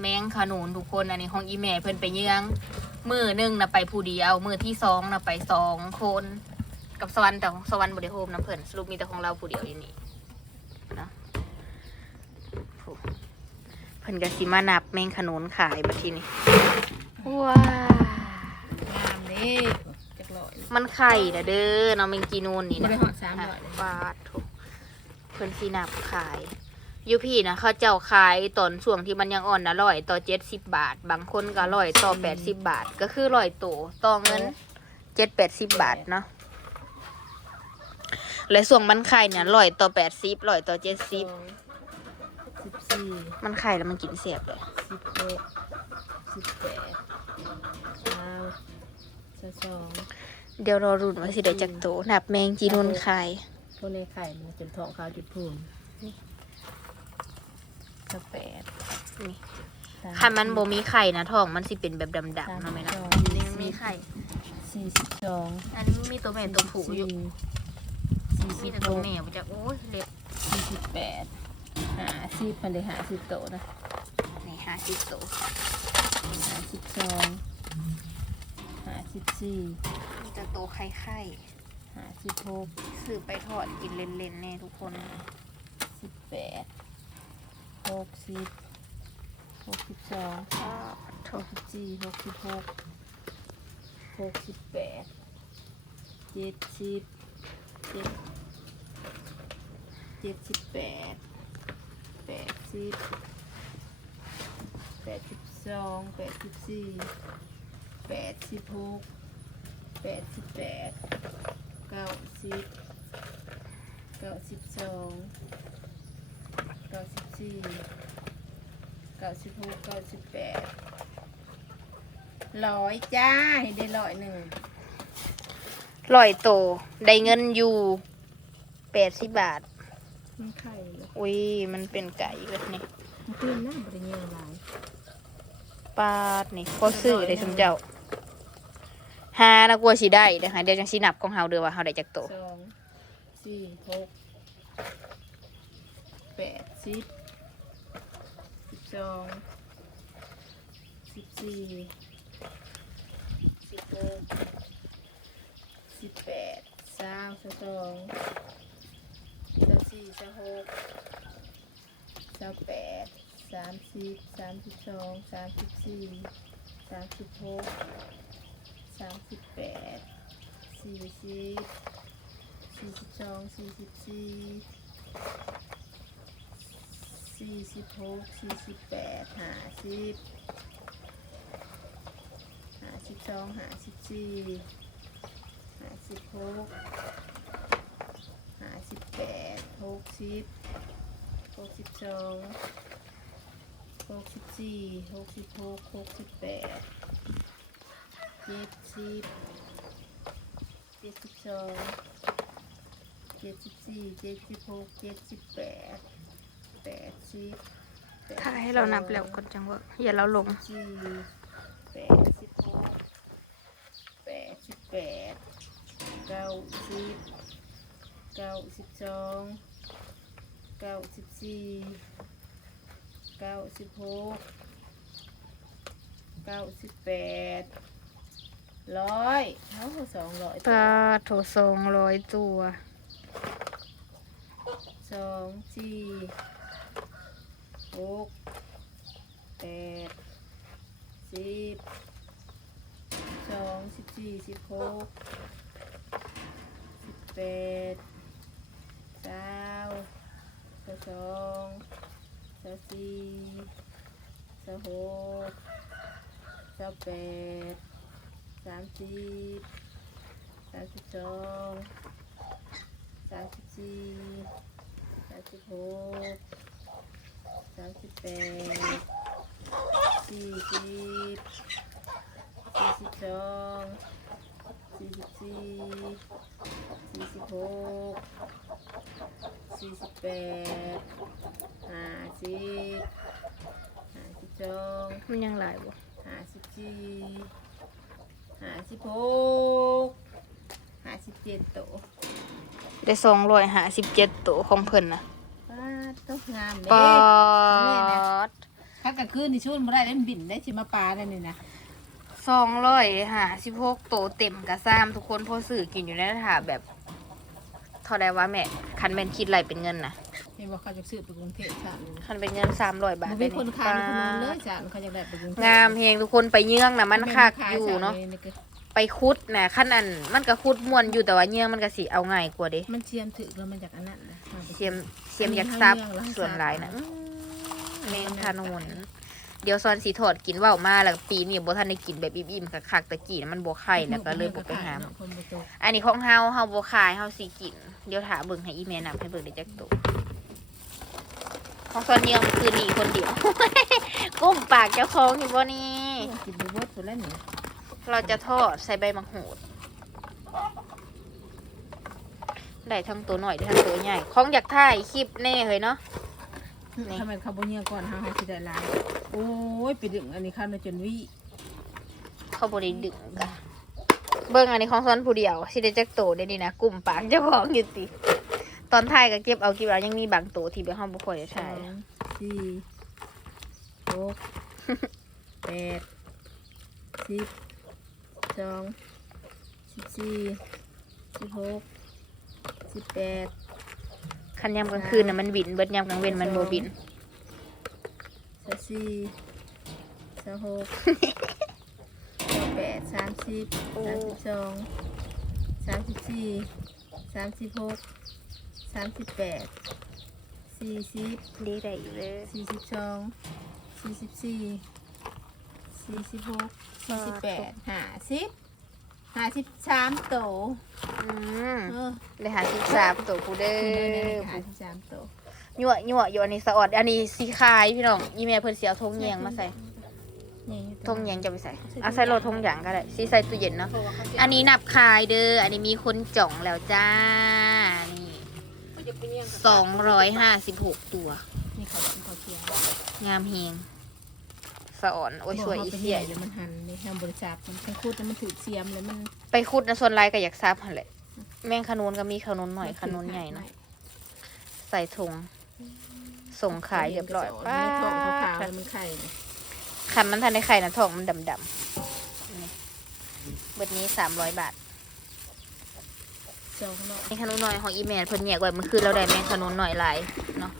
แมงขนุนทุกคนอันนี้ของอีแม่เพิ่นไปเยื้องมือหนึ่งนะไปผู้เดียวมือที่สองนะไปสองคน กับสวรรค์แต่ของสวรรค์บริโภคนะเพิ่นสรุปมีแต่ของเราผู้เดียวอยู่นี่นะเพิ่นก็สิมานับแมงขนุนขายบัดทีนี้ว้างามนี่จักร้อยมันไข่นะเด้อเนาะแมงจีนูนนี่นะได้หอดสามร้อยบาทถูกเพิ่นสินับขาย ยูพี่นะเขาเจ้าขายตอนช่วงที่มันยังอ่อนนะร้อยต่อเจ็ดสิบบาท บางคนก็ร้อยต่อแปดสิบบาท ก็คือร้อยตัวต่อเงินเจ็ดแปดสิบบาทเนาะและส่วนมันไข่เนี่ยร้อยต่อแปดสิบร้อยต่อเจ็ดสิบสิบสี่มันไข่แล้วมันกินเสียบเลยสิบหกสิบแปดเก้าสิบสองเดี๋ยวรอรุนว่าสิได้จักโตวนับแมงจีนุนไข่พวกในไข่มันจนท้องขาวจุดพูน สิบแปดนี่คันมันบ่มีไข่นะท้องมันสิเป็นแบบดำๆเนาะแม่เนาะนี่มันมีไข่ สี่สิบสองอันนี้มีตัวแม่ตัวผู้อยู่ สี่มีสิบแต่หตัวกแม่บ่จักโอ้ยเล็บสี่สิบแปดหาสิบมันเลยหาสิบโตนะนี่ห้าสิบตัวหาสิบสองหาสิบสี่มีแต่ตัวไข่ไข่หาสิบหกซื้อไปทอดกินเล่นๆแน่ทุกคนสิบแปด หกสิบหกสิบสองหกสิบสี่หกสิบหกหกสิบแปดเจ็ดสิบเจ็ดเจ็ดสิบแปดแปดสิบแปดสิบสองแปดสิบสี่แปดสิบหกแปดสิบแปดเก้าสิบเก้าสิบสอง สิบสี่เก้าสิบหกเก้าสิบแปดร้อยจ้าให้ได้ร้อยหนึ่งลอยโต ได้เงินอยู่แปดสิบบาท มันไข่เลยอุ้ย มันเป็นไก่แบบนี้มันขึ้นหน้าบริเวณลายปาดนี่พอซื้อได้สมเจ้าหานะกลัวสิได้เดี๋ยวหาเดี๋ยวจังสินับของเฮาเด้อว่าเฮาได้จักโต สองสี่หกแปดสิบ สิบสองสิบสี่สิบหกสิบแปดสามสิบสองสิบสี่สิบหกสิบแปดสามสิบสามสิบสองสามสิบสี่สามสิบหกสามสิบแปดสี่สิบสี่สิบสองสี่สิบสี่ สี่สิบหกสี่สิบแปดห้าสิบห้าสิบสองห้าสิบสี่ห้าสิบหกห้าสิบแปดหกสิบหกสิบสองหกสิบสี่หกสิบหกหกสิบแปดเจ็ดสิบเจ็ดสิบสองเจ็ดสิบสี่เจ็ดสิบหกเจ็ดสิบแปด แปดสิบแปดถ้าให้เรานับแล้วก่อนจังว่าอย่าเราลงสี่แปดสิบหกแปดสิบแปดเก้าสิบเก้าสิบสองเก้าสิบสี่เก้าสิบหกเก้าสิบแปดร้อยเท่าสองร้อยปลาโถสองร้อยตัวสองสี่ หกแปดสิบสองสิบสี่สิบหกสิบแปดเก้าสิบสองสิบสี่สิบหกสิบแปดสามสิบสามสิบสองสามสิบสี่สามสิบหก สิบแปดสี่สิบสี่สิบสองสี่สิบสี่สี่สิบหกสี่สิบแปดห้าสิบห้าสิบสองมันยังหลายบ่ห้าสิบสี่ห้าสิบหกห้าสิบเจ็ดโตได้สองร้อยห้าสิบเจ็ดตัวของเพิ่นนะ ป้าต้องงามปเด้อแม่นะดคันกลางคืนนี่ช่วยมาได้เล่นบินได้ชิมาปลาได้นี่นะสองร้อยห้าสิบหกโตเต็มกระซ้ำทุกคนพอสื่อกินอยู่ในถาแบบเท่าไดว่าแม่ คันแม่นคิดไรเป็นเงินนะเห็นว่าเขาจะซื้อไปกรุงเทพจ้ะคันเป็นเงินสามร้อยบาทมันมีคนขายในคนนู้นเลยจ้ะเขาอยากได้ไปกรุงเทพงามเฮงทุกคนไปเยื่องนะมันคักอยู่เนาะ ไปคุดนะขั้นอันมันก็คุดม่วนอยู่แต่ว่าเยื่องมันก็สิเอาง่ายกว่าเด้มันเชียมถึกแล้วมันจากอันนั้นนะเสียมเสียมอยากซับส่วนหลายนะอื้อแมงทานนเดี๋ยวซอนสีถอดกินว่าวมาแล้วปีนี้บ่ทันได้กินแบบอิ่มๆคักๆตะกี้น่ะมันบ่ไข่แล้วก็เลยบ่ไปหาคนไปตกอันนี้ของเฮาเฮาบ่ขายเฮาสิกิน เดี๋ยวถาเบิ่งให้อีแม่นำให้เบิ่งได้จักตัวของซอนเยื่องคือนี่คนเดียวก้มปากเจ้าของอยู่บ่นี่กินไปเบิดคนแล้วนี่ เราจะทอดใส่ใบมะกรูดได้ทั้งตัวหน่อยได้ทั้งตัวใหญ่ ของอยากถ่ายคลิปแน่เลยเนาะนี่ทำไมเขาบ่เงียก่อนเฮาเฮาสิได้ลายโอ้ยไปดึงอันนี้ข้ามในจนวิเขาบริดึงกันเบิ่งอันนี้ของซ้อนผู้เดียวสิได้จักโตได้ดีนะกลุ่มปากเจ้าของอยู่ติตอนถ่ายก็เก็บเอาเก็บเอายังมีบางตัวที่เบลห้องบุคคลได้สอถ่ายงสี่หกแปดสิบ สองสิบสี่สิบหกสิบแปดคันยามกลางคืนน่ะมันบินเบิดยามกลางเว้นมันโบบินสามสี่สามหกสามแปดสามสิบสามสิบสองสามสิบสี่สามสิบหกสามสิบแปดสี่สิบดีได้อยู่เลยสี่สิบสองสี่สิบสี่ สี่สิบหกสี่สิบแปดห้าสิบห้าสิบสามโตอืมเออเลยหาสิบสามตัวกูเด้เอออห้าสิบสามโตยั่วยั่วอยู่อันนี้สะออด อันนี้สีคายพี่น้องอีเมลเพิ่นเสียทงเยียงมาใส่นี่ทงเยียงจะไปใส่เอาใส่โลทงหยางก็ได้สีใส่ตู้เย็นเนาะ อันนี้นับคายเด้อ อันนี้มีคนจ่องแล้วจ้า นี่สองร้อยห้าสิบหกตัว นี่เขาบอกเขาเคียงงามเฮง สะอ่อนโอ้ยสวยอีเสียเดี๋ยวมันหันในทางบริษัทมันทั้งคูดแล้วมันถือเสียมแล้วมันไปคุดนะส่วนไรก็อยากซับหันแหละแมงขนุนก็มีขนุนหน่อยขนุนใหญ่เนาะใส่ถุงส่งขายเรียบร้อยป้าป้าทองขาวดๆแล้วมันไข่เนี่ยคันมันทันในไข่นะทองมันดำดำๆนี่เบิดนี้สามร้อยบาทสองเนาะแมงขนุนหน่อยของอีเมลเพิ่นแยกไว้เมื่อคืนเราได้แมงขนุนหน่อยหลายเนาะ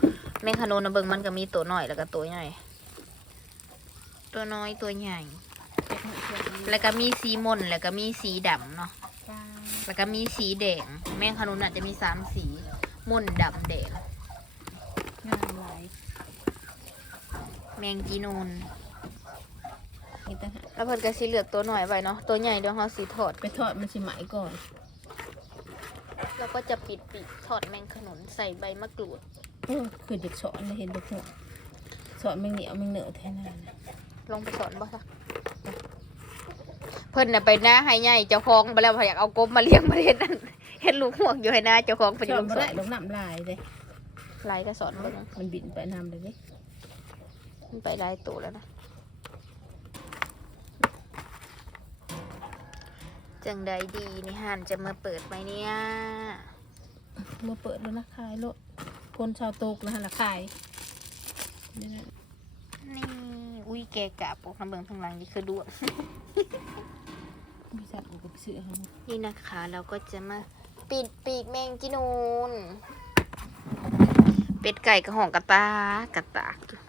แมงขนุนนะเบิ่งมันก็มีตัวหน่อยแล้วก็ตัวใหญ่ ตัวน้อยตัวใหญ่ แล้วก็มีสีม่นแล้วก็มีสีดำเนาะป้าแล้วก็มีสีแดง แมงขนุนอาจจะมีสามสีม่นดำแดงงามหลายแมงจีนูนนี่ต่างหากแล้วเพิ่นก็สิเลือกตัวหน่อยไว้เนาะ ตัวใหญ่เดี๋ยวเฮาสิทอด ไปทอดมันสิไหมก่อน แล้วก็จะปิดปีกทอดแมงขนุนใส่ใบมะกรูด เออคือเด็กสอนเลยเห็นเด็กสอนสอนแมงเหนียวแมงเหนือแทนนั่นนะ ลงไปสอนบ่ซะเพิ่นน่ะไปหน้าให้ใหญ่เจ้าของไปแล้วพอยากเอากบมาเลี้ยงประเทศนั้นเฮ็ดลูกห่วงอยู่ให้หน้าเจ้าของไปสอยู่อลนงบ่สอได้นลงน้ำลายเลยไล่ก็สอนเบิ่งมันบินไปน้ำเลยเด้มันไปไล่ตัวแล้วนะจังใดดีนี่ห่านจะมาเปิดไหมเนี่ยเมื่อเปิดแล้วนะขายโลดคนชาวโตกนะฮะละขายนี่นะนี่ อุ้ยแกกะปกน้ำเบิงข้างหลังนี่คือดวงบริษัทกูก็ไปซื้อเขานี่นะคะ เราก็จะมาปิดปีกแมงจีนูน เป็ดไก่กระหองกระตากระตากอยู่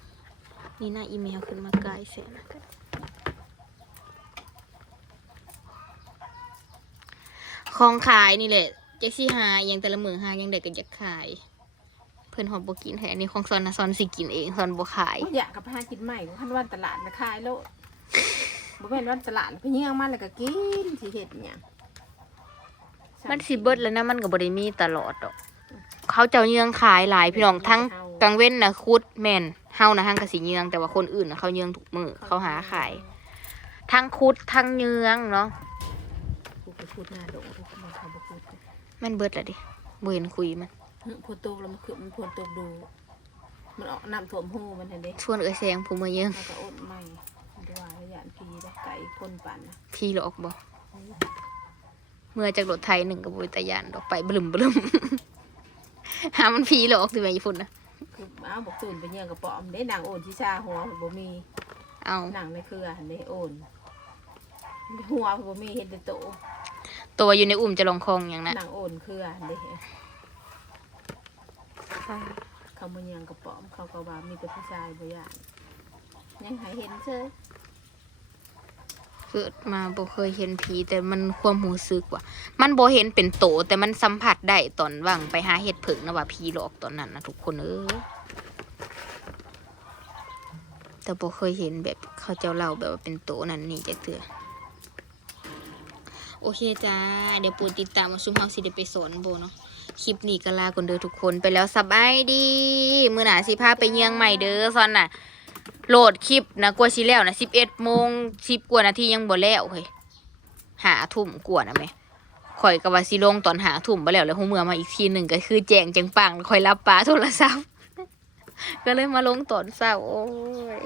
นี่หน้าอีเมลขึ้นมาไกลเสียนะกันของขายนี่แหละเจ๊ซี่หายังแต่ละมือหายังเด็กก็อยากขาย เพื่อนหอมบกินแท้อันนี้ของซอนนะซอนสิกินเองซอนบ่ขายอยากกับพากินใหม่ขั้นวันตลาดนะขายโลดบ่เป็นวันตลาดไปเยี่ยงมันแล้วก็กินสิเฮ็ดหยังมันสิเบิดแล้วนะมันก็บ่ได้มีตลอดดอก เขาเจ้าเยืองขายหลายพี่น้องทั้งกลางเว้นนะคุดแม่นเฮานะห้างกะสิเยืองแต่ว่าคนอื่นนะเขาเยืองทุกมือเขาหาขายทั้งคุดทั้งเยืองเนาะกูไปพูดหน้าโดดกูบ่เขาบ่พูดมันเบิดแล้วดิบ่เห็นคุยมันเฮ้ย พนตกแล้วมันคือมันพนตกดู มันออกน้ำท่วมหูมันเห็นเด้ชวนเอ้ยแซงผู้มาเยืองมันก็อดใหม่มันว่าระยะพีได้ไก่คนปั่นนะพี่หลอกบ่เมื่อจากรถไทยหนึ่งกับบุตรยานดอกไปบลึมบลึมหามันพีหลอกสิแม่ญี่ปุ่นนะคือเอาบอกตื่นไปเยี่ยงกระป๋อมได้นางโอนที่ชาหัวบ่มีเอานางในเครือหันได้โอนหัวบ่มีเห็นแต่โตตัวอยู่ในอุ่มจะลงคงอย่างนั้นนางโอนเครือหันได้ เขามาเยี่ยงกระป๋อมเขาก็ว่ามีแต่ผู้ชายบ่ย่านยังหายเห็นเชยเกิดมาบ่เคยเห็นผีแต่มันความรู้สึกว่า มันบ่เห็นเป็นโตแต่มันสัมผัสได้ตอนว่างไปหาเห็ดผึ่งนะว่าผีหลอกตอนนั้นนะทุกคนเอ้ยแต่บ่เคยเห็นแบบเขาเจ้าเล่าแบบว่าเป็นโตนั่นนี่จักเถื่อโอเคจ้า เดี๋ยวปูติดตามมาซุมเฮาสิได้ไปสอนโบเนาะ คลิปนี้ก็ลาก่อนเด้อทุกคนไปแล้วสบายดีมือหนาสิพาไปเยืองใหม่เด้อซอนน่ะ โหลดคลิปนะกว่าสิแล้วนะสิบเอ็ดโมงสิบกว่านาทียังบ่แล้วเฮ้ยหาทุ่มกว่านะแม่ข่อยกับว่าสิลงตอนหาทุ่มบ่แล้วแล้วหูเมื่อมาอีกทีหนึ่งก็คือแจงจังปังข่อยรับปลาโทรศัพท์ ก็เลยมาลงตอนเช้าโอ้ย